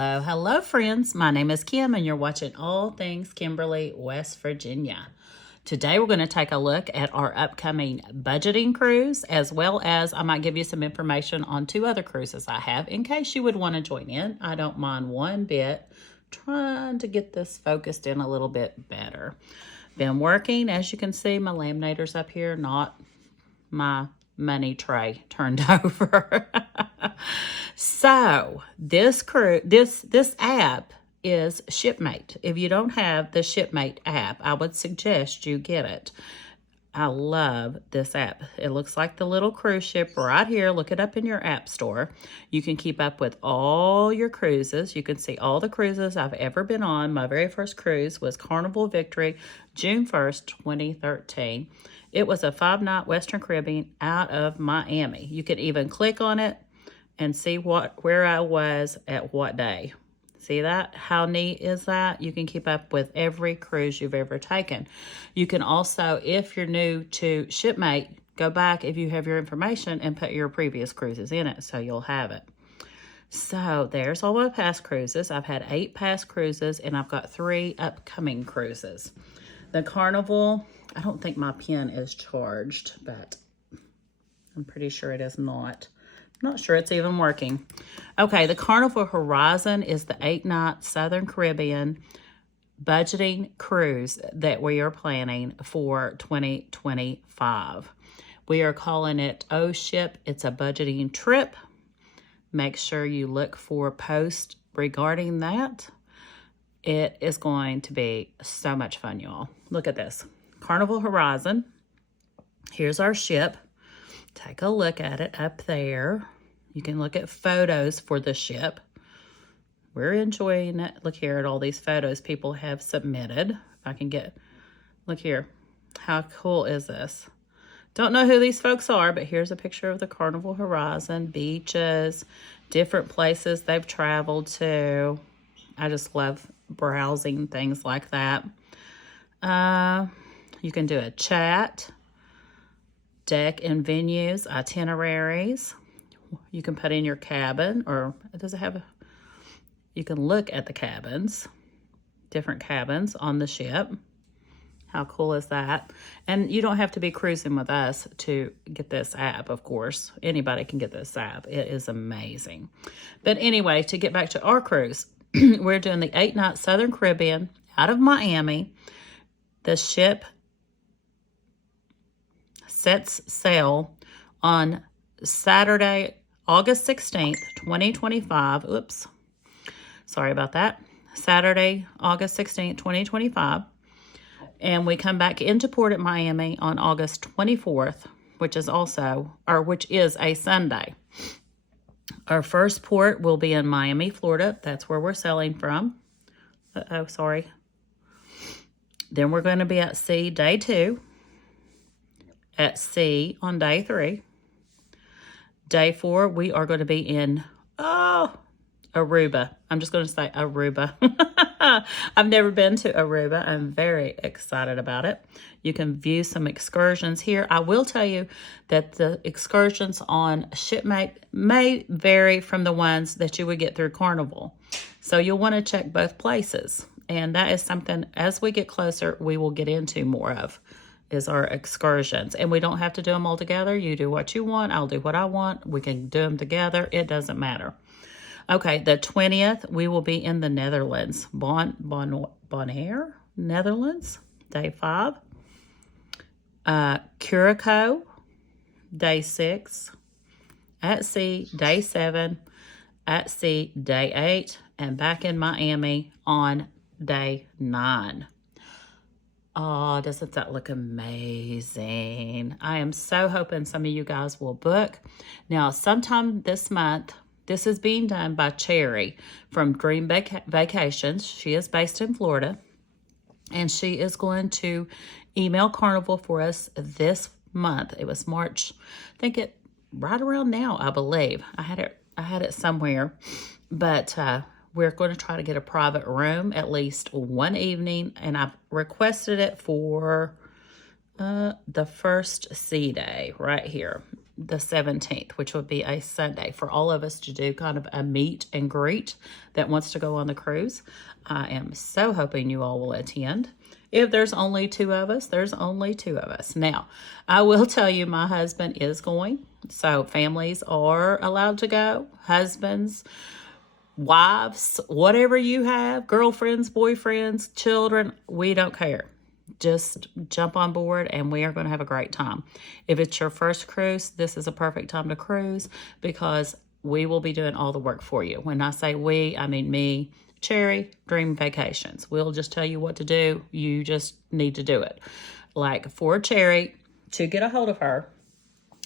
Hello friends. My name is Kim and you're watching All Things Kimberly, West Virginia. Today we're going to take a look at our upcoming budgeting cruise, as well as I might give you some information on 2 other cruises I have in case you would want to join in. I don't mind one bit. Trying to get this focused in a little bit better. Been working, as you can see, my laminator's up here, not my money tray turned over. So this app is Shipmate. If you don't have the Shipmate app, I would suggest you get it. I love this app. It looks like the little cruise ship right here. Look it up in your app store. You can keep up with all your cruises. You can see all the cruises I've ever been on. My very first cruise was Carnival Victory, June 1st, 2013. It was a 5-night Western Caribbean out of Miami. You can even click on it and see where I was at what day. See that? How neat is that? You can keep up with every cruise you've ever taken. You can also, if you're new to Shipmate, go back if you have your information and put your previous cruises in it so you'll have it. So there's all my past cruises. I've had 8 past cruises and I've got 3 upcoming cruises. The Carnival, I don't think my pen is charged, but I'm pretty sure it is not. Not sure it's even working. Okay, the Carnival Horizon is the 8-night Southern Caribbean budgeting cruise that we are planning for 2025. We are calling it O Ship. It's a budgeting trip. Make sure you look for posts regarding that. It is going to be so much fun, y'all. Look at this. Carnival Horizon. Here's our ship. Take a look at it up there. You can look at photos for the ship. We're enjoying it. Look here at all these photos people have submitted. If I can get, look here. How cool is this? Don't know who these folks are, but here's a picture of the Carnival Horizon, beaches, different places they've traveled to. I just love browsing things like that. You can do a chat. Deck and venues, itineraries. You can put in your cabin, or does it have a, you can look at the cabins, different cabins on the ship. How cool is that? And you don't have to be cruising with us to get this app, of course. Anybody can get this app. It is amazing. But anyway, to get back to our cruise, we're doing the 8-night Southern Caribbean out of Miami. The ship sets sail on Saturday, August 16th, 2025. Oops. Sorry about that. Saturday, August 16th, 2025. And we come back into port at Miami on August 24th, which is a Sunday. Our first port will be in Miami, Florida. That's where we're sailing from. Sorry. Then we're going to be at sea day 2. At sea on day 3. Day 4, we are going to be in, Aruba. I'm just going to say Aruba. I've never been to Aruba. I'm very excited about it. You can view some excursions here. I will tell you that the excursions on Shipmate may vary from the ones that you would get through Carnival. So you'll want to check both places. And that is something, as we get closer, we will get into more of, is our excursions. And we don't have to do them all together. You do what you want. I'll do what I want. We can do them together. It doesn't matter. Okay, the 20th, we will be in the Netherlands. Bonaire, Netherlands, day 5. Curacao, day 6. At sea, day 7. At sea, day 8. And back in Miami on day 9. Oh, doesn't that look amazing? I am so hoping some of you guys will book. Now, sometime this month, this is being done by Cheri from Dream Vacations. She is based in Florida, and she is going to email Carnival for us this month. It was March, I think it right around now, I believe. I had it somewhere, but we're going to try to get a private room at least one evening, and I've requested it for the first sea day right here. the 17th, which would be a Sunday, for all of us to do kind of a meet and greet that wants to go on the cruise. I am so hoping you all will attend. If there's only 2 of us, there's only 2 of us. Now, I will tell you my husband is going, so families are allowed to go. Husbands, wives, whatever you have, girlfriends, boyfriends, children, we don't care. Just jump on board and we are going to have a great time. If it's your first cruise, this is a perfect time to cruise because we will be doing all the work for you. When I say we, I mean me, Cheri, Dream Vacations. We'll just tell you what to do. You just need to do it. Like for Cheri, to get a hold of her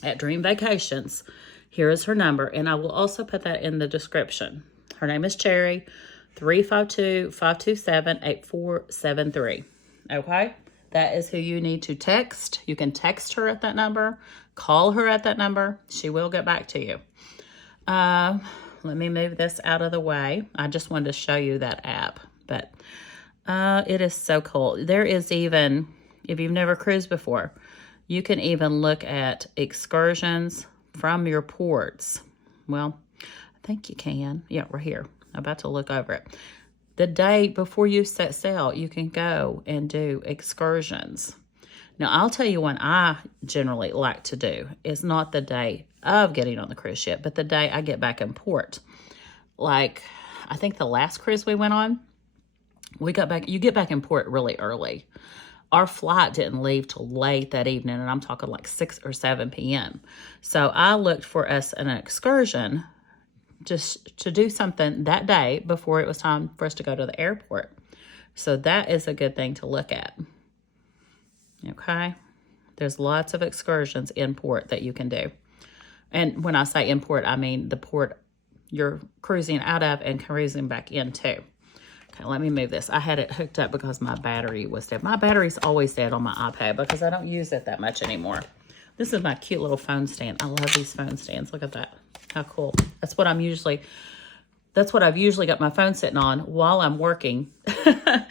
at Dream Vacations, here is her number, and I will also put that in the description. Her name is Cheri, 352-527-8473. Okay? That is who you need to text. You can text her at that number, call her at that number. She will get back to you. Let me move this out of the way. I just wanted to show you that app, but it is so cool. There is even, if you've never cruised before, you can even look at excursions from your ports. Well, I think you can. Yeah, right here. I'm about to look over it. The day before you set sail, you can go and do excursions. Now, I'll tell you what I generally like to do. It's not the day of getting on the cruise ship, but the day I get back in port. Like, I think the last cruise we went on, we got back, you get back in port really early. Our flight didn't leave till late that evening, and I'm talking like 6 or 7 p.m. So I looked for us an excursion just to do something that day before it was time for us to go to the airport. So that is a good thing to look at. Okay? There's lots of excursions in port that you can do. And when I say in port, I mean the port you're cruising out of and cruising back into. Okay, let me move this. I had it hooked up because my battery was dead. My battery's always dead on my iPad because I don't use it that much anymore. This is my cute little phone stand. I love these phone stands. Look at that. How cool. That's what I've usually got my phone sitting on while I'm working to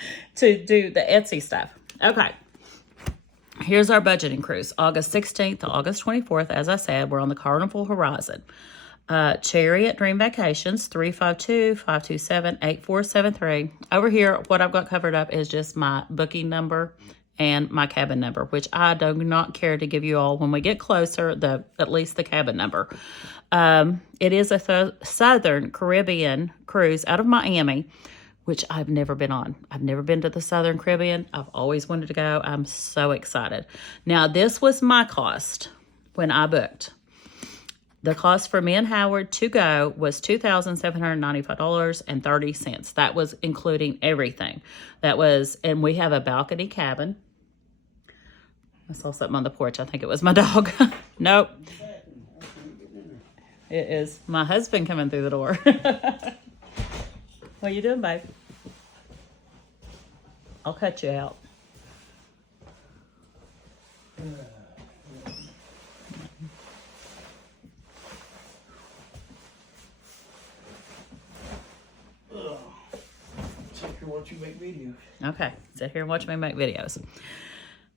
do the Etsy stuff. Okay. Here's our budgeting cruise. August 16th to August 24th. As I said, we're on the Carnival Horizon. Cheri at Dream Vacations, 352-527-8473. Over here, what I've got covered up is just my booking number and my cabin number, which I do not care to give you all when we get closer, at least the cabin number. It is a Southern Caribbean cruise out of Miami, which I've never been on. I've never been to the Southern Caribbean. I've always wanted to go. I'm so excited. Now, this was my cost when I booked. The cost for me and Howard to go was $2,795.30. That was including everything. And we have a balcony cabin. I saw something on the porch. I think it was my dog. Nope. It is my husband coming through the door. What are you doing, babe? I'll cut you out. Sit here and watch you make videos. Okay, sit here and watch me make videos.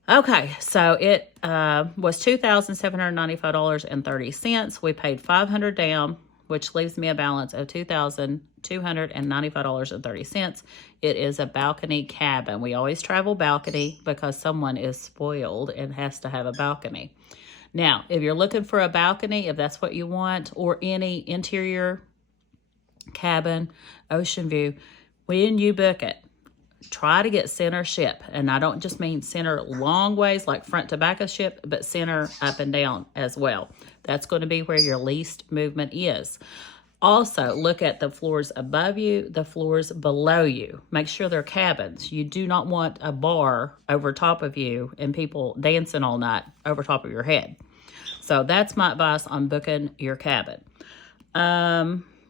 Okay, so it was $2,795.30. We paid $500 down, which leaves me a balance of $2,295.30. It is a balcony cabin. We always travel balcony because someone is spoiled and has to have a balcony. Now, if you're looking for a balcony, if that's what you want, or any interior cabin, ocean view, when you book it, try to get center ship. And I don't just mean center long ways like front to back of ship, but center up and down as well. That's going to be where your least movement is. Also, look at the floors above you, the floors below you. Make sure they're cabins. You do not want a bar over top of you and people dancing all night over top of your head. So that's my advice on booking your cabin.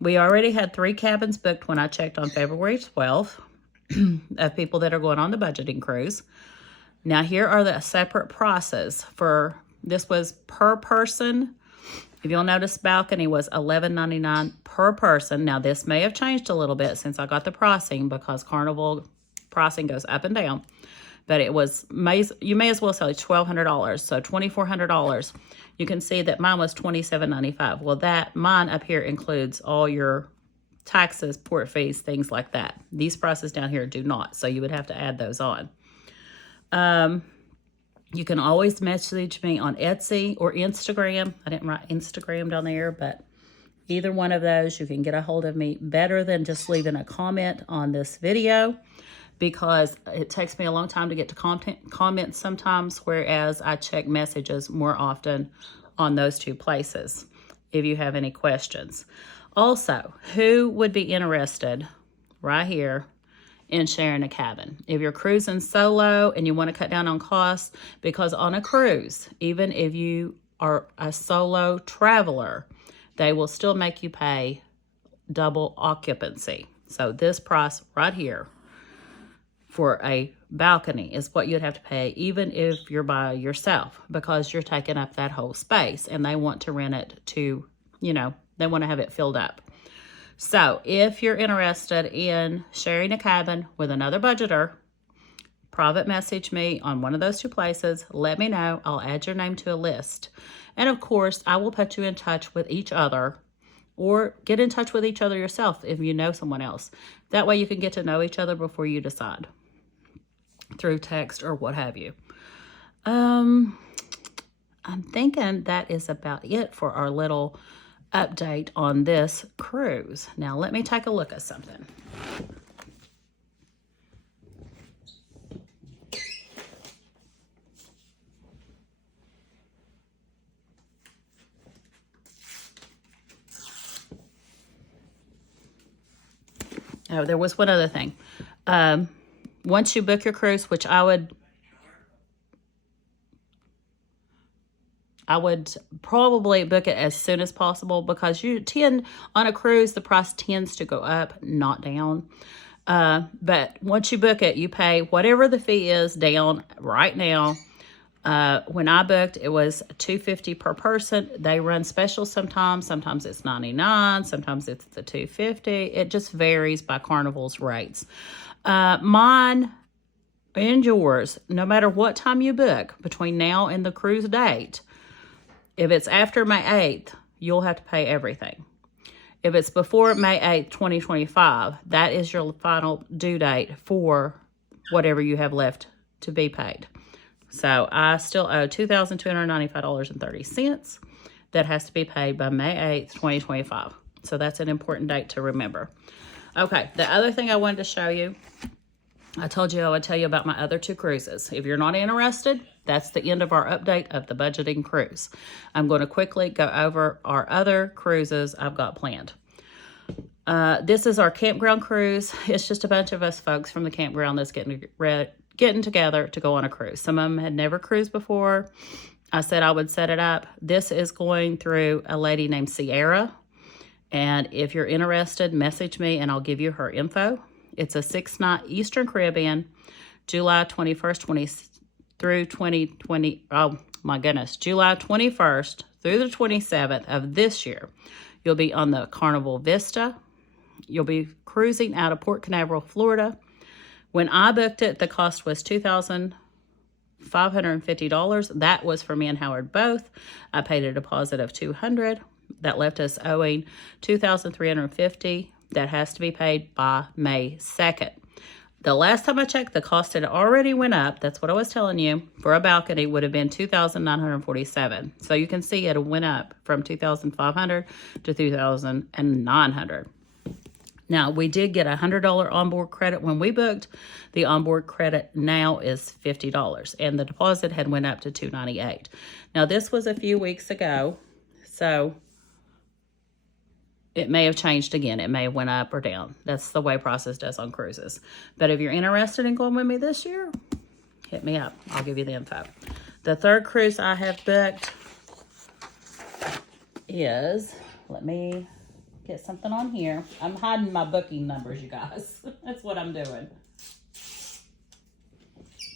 We already had 3 cabins booked when I checked on February 12th of people that are going on the budgeting cruise. Now, here are the separate prices for, this was per person. If you'll notice, balcony was $11.99 per person. Now, this may have changed a little bit since I got the pricing because Carnival pricing goes up and down. But it was, you may as well say $1,200, so $2,400. you can see that mine was $27.95. Well, mine up here includes all your taxes, port fees, things like that. These prices down here do not, so you would have to add those on. You can always message me on Etsy or Instagram. I didn't write Instagram down there, but either one of those, you can get a hold of me better than just leaving a comment on this video, because it takes me a long time to get to comments sometimes, whereas I check messages more often on those two places if you have any questions. Also, who would be interested right here in sharing a cabin? If you're cruising solo and you want to cut down on costs, because on a cruise, even if you are a solo traveler, they will still make you pay double occupancy. So this price right here for a balcony is what you'd have to pay even if you're by yourself, because you're taking up that whole space and they want to rent it to, they want to have it filled up. So if you're interested in sharing a cabin with another budgeter, private message me on one of those two places. Let me know. I'll add your name to a list. And of course, I will put you in touch with each other, or get in touch with each other yourself if you know someone else. That way you can get to know each other before you decide, through text or what have you. I'm thinking that is about it for our little update on this cruise. Now let me take a look at something. Oh, there was one other thing. Once you book your cruise, which I would probably book it as soon as possible, because on a cruise, the price tends to go up, not down. But once you book it, you pay whatever the fee is down right now. When I booked, it was $250 per person. They run specials sometimes. Sometimes it's $99. Sometimes it's the $250. It just varies by Carnival's rates. Mine and yours, no matter what time you book between now and the cruise date, if it's after May 8th, you'll have to pay everything. If it's before May 8th, 2025, that is your final due date for whatever you have left to be paid. So I still owe $2,295.30. That has to be paid by May 8th, 2025. So that's an important date to remember. Okay, the other thing I wanted to show you, I told you I would tell you about my other two cruises. If you're not interested, that's the end of our update of the budgeting cruise. I'm going to quickly go over our other cruises I've got planned. This is our campground cruise. It's just a bunch of us folks from the campground that's getting together to go on a cruise. Some of them had never cruised before. I said I would set it up. This is going through a lady named Sierra. And if you're interested, message me and I'll give you her info. It's a 6-night Eastern Caribbean, July 21st through 2020. Oh my goodness, July 21st through the 27th of this year. You'll be on the Carnival Vista. You'll be cruising out of Port Canaveral, Florida. When I booked it, the cost was $2,550. That was for me and Howard both. I paid a deposit of $200. That left us owing $2,350. That has to be paid by May 2nd. The last time I checked, the cost had already went up. That's what I was telling you. For a balcony would have been $2,947. So you can see it went up from $2,500 to $2,900. Now, we did get a $100 onboard credit when we booked. The onboard credit now is $50, and the deposit had went up to $298. Now, this was a few weeks ago, so it may have changed again. It may have went up or down. That's the way process does on cruises. But if you're interested in going with me this year, hit me up. I'll give you the info. The third cruise I have booked is, let me get something on here. I'm hiding my booking numbers, you guys. That's what I'm doing.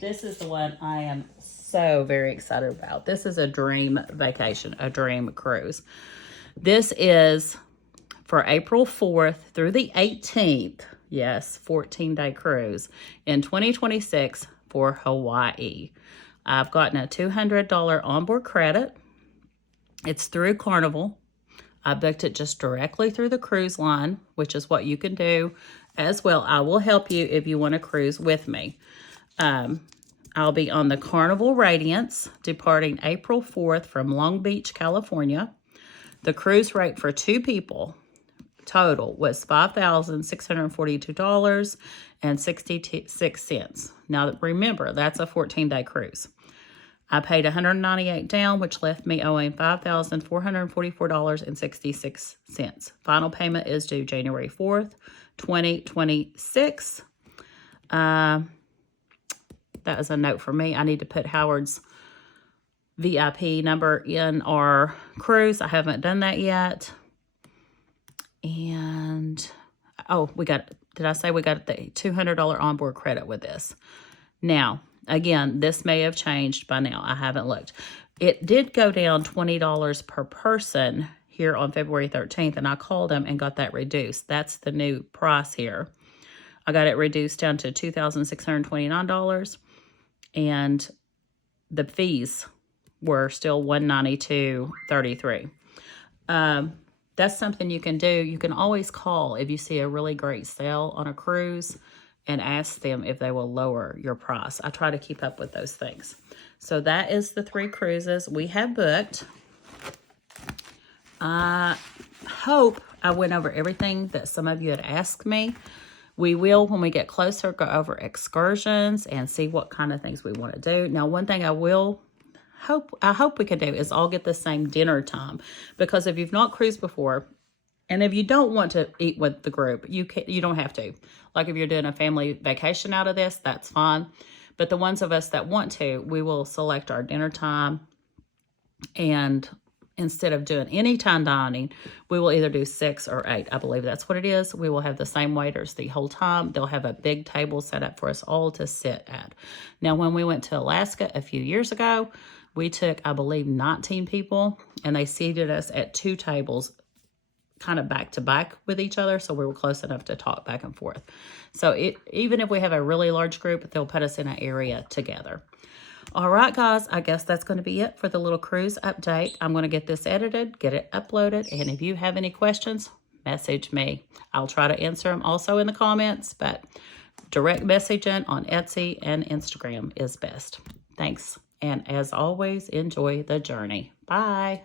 This is the one I am so very excited about. This is a dream vacation, a dream cruise. This is for April 4th through the 18th. Yes, 14-day cruise in 2026 for Hawaii. I've gotten a $200 onboard credit. It's through Carnival. I booked it just directly through the cruise line, which is what you can do as well. I will help you if you want to cruise with me. I'll be on the Carnival Radiance, departing April 4th from Long Beach, California. The cruise rate for 2 people total was $5,642.66. Now, remember, that's a 14-day cruise. I paid $198 down, which left me owing $5,444.66. Final payment is due January 4th, 2026. That is a note for me. I need to put Howard's VIP number in our cruise. I haven't done that yet. And, oh, did I say we got the $200 onboard credit with this? Now, again, this may have changed by now. I haven't looked. It did go down $20 per person here on February 13th, and I called them and got that reduced. That's the new price here. I got it reduced down to $2,629, and the fees were still $192.33. That's something you can do. You can always call if you see a really great sale on a cruise and ask them if they will lower your price. I try to keep up with those things. So that is the 3 cruises we have booked. I hope I went over everything that some of you had asked me. We will, when we get closer, go over excursions and see what kind of things we want to do. Now, one thing I hope we can do is all get the same dinner time, because if you've not cruised before, and if you don't want to eat with the group, you don't have to. Like if you're doing a family vacation out of this, that's fine. But the ones of us that want to, we will select our dinner time, and instead of doing anytime dining, we will either do 6 or 8. I believe that's what it is. We will have the same waiters the whole time. They'll have a big table set up for us all to sit at. Now, when we went to Alaska a few years ago, we took, I believe, 19 people, and they seated us at 2 tables kind of back to back with each other, so we were close enough to talk back and forth. So even if we have a really large group, they'll put us in an area together. All right, guys, I guess that's going to be it for the little cruise update. I'm going to get this edited, get it uploaded, and if you have any questions, message me. I'll try to answer them also in the comments, but direct messaging on Etsy and Instagram is best. Thanks, and as always, enjoy the journey. Bye.